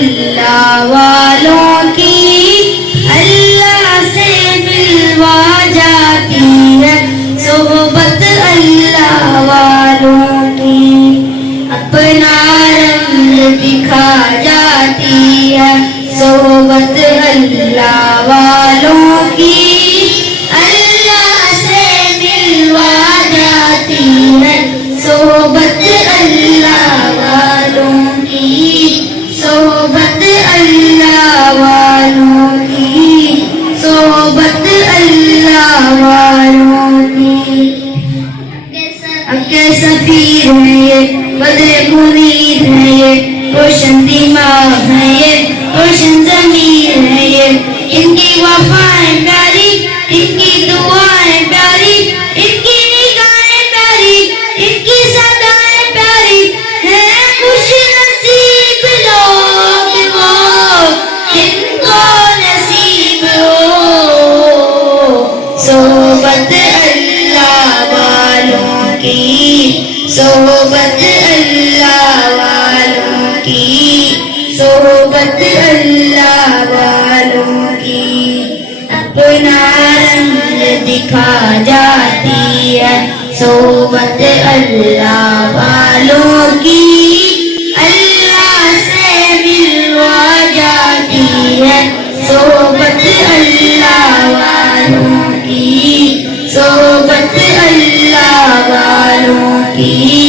اللہ والوں کی اللہ سے ملوا جاتی ہے صحبت اللہ والوں کی، اپنا رنگ دکھا جاتی ہے صحبت اللہ والوں کی، اللہ سے ملوا جاتی ہے صحبت اللہ والوں کی، صحبت اللہ والوں کی، صحبت اللہ والوں کی۔ اب کے سفیر ہیں یہ بدر منیر ہیں یہ روشن دماغ ہیں یہ روشن ضمیر ہیں یہ، ان کی وفائیں پیاری ان کی دعائیں پیاری ان کی نگاہیں پیاری ان کی صدائیں پیاری ہیں، خوش نصیب لوگ وہ جن کو نصیب ہو صحبت اللہ والوں کی، صحبت اللہ والوں کی، صحبت اللہ والوں کی، اپنا رنگ دکھا جاتی ہے صحبت اللہ والوں کی، اللہ سے ملوا جاتی ہے صحبت اللہ والوں کی، صحبت اللہ والوں کی۔